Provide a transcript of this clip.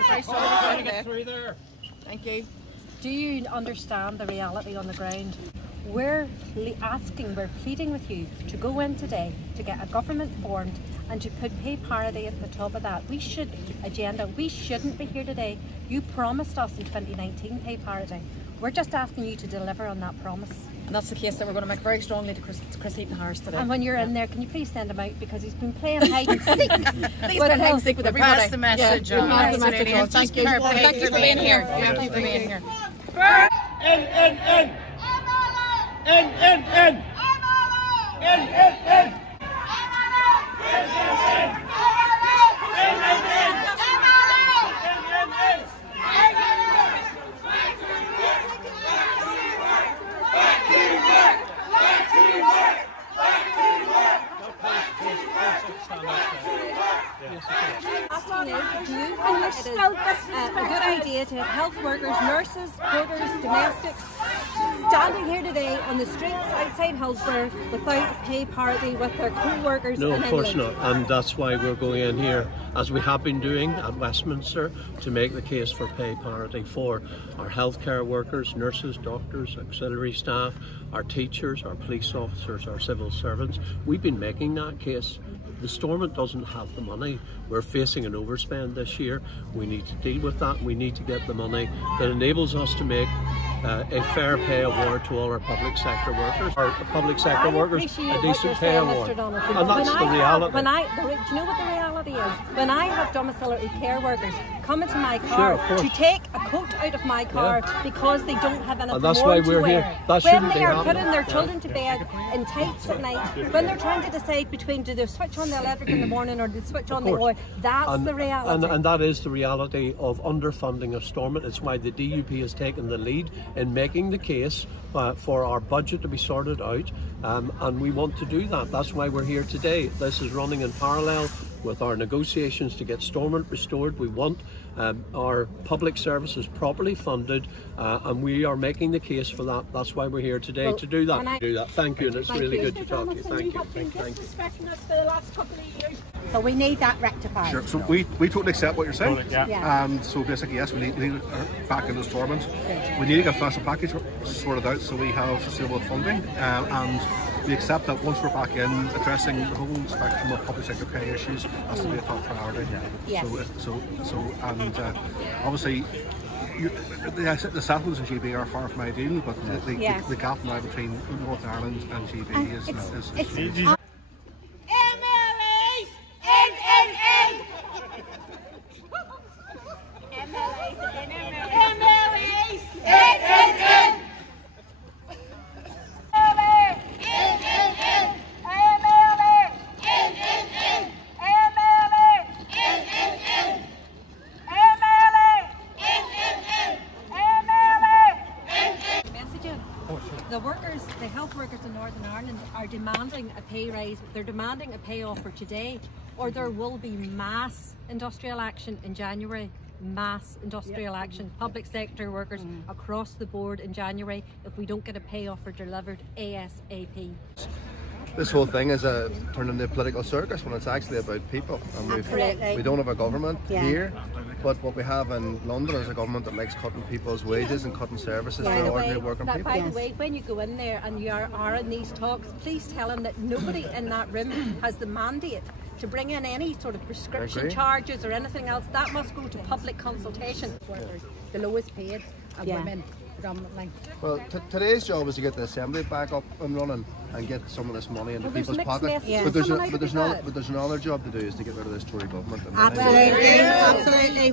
Sorry, trying to get through there. Thank you. Do you understand the reality on the ground? We're pleading with you to go in today to get a government formed and to put pay parity at the top of that. We shouldn't be here today. You promised us in 2019 pay parity. We're just asking you to deliver on that promise. And that's the case that we're going to make very strongly to Chris Heaton-Harris today. And when you're in there, can you please send him out, because he's been playing hide and seek. Please play hide and seek with everybody. Pass the message on. Pass the message on. Thank you. Thank you for being here. Thank you for being here. Do you think it is a good idea to have health workers, nurses, porters, domestics standing here today on the streets outside Hillsborough without pay parity with their co-workers? No, of course not, and that's why we're going in here, as we have been doing at Westminster, to make the case for pay parity for our healthcare workers, nurses, doctors, auxiliary staff, our teachers, our police officers, our civil servants. We've been making that case. The Stormont doesn't have the money. We're facing an overspend this year. We need to deal with that. We need to get the money that enables us to make a fair pay award to all our public sector workers. Our public sector workers a decent pay award. And that's the reality. Do you know what the reality is? When I have domiciliary care workers come into my car to take a coat out of my car because they don't have anything more to wear. When they are putting their children to bed in tights at night, when they're trying to decide between do they switch on the electric in the morning or do they switch on the oil, that's the reality. And that is the reality of underfunding of Stormont. It's why the DUP has taken the lead in making the case for our budget to be sorted out, and we want to do that. That's why we're here today. This is running in parallel with our negotiations to get Stormont restored. We want our public services properly funded, and we are making the case for that. That's why we're here today to do that. Thank you, and it's really good to talk to you. Thank you. Thank you. So we need that rectified. Sure. So we totally accept what you're saying. So basically, yes, we need back into Stormont. We need to get a faster package sorted out so we have sustainable funding, and we accept that once we're back in, addressing the whole spectrum of public sector pay issues has to be a top priority. Yes. Obviously, the settlements in GB are far from ideal, but the gap now between Northern Ireland and GB is huge. The health workers in Northern Ireland are demanding a pay rise. They're demanding a pay offer today, or there will be mass industrial action in January. Mass industrial action, public sector workers across the board in January if we don't get a pay offer delivered ASAP. This whole thing is turned into a political circus when it's actually about people. And we don't have a government here, but what we have in London is a government that likes cutting people's wages and cutting services for ordinary working people. By the way, when you go in there and you are in these talks, please tell them that nobody in that room has the mandate to bring in any sort of prescription charges or anything else. That must go to public consultation. The lowest paid are women predominantly. Well, today's job is to get the Assembly back up and running and get some of this money into people's pockets. But there's another job to do, is to get rid of this Tory government. Absolutely.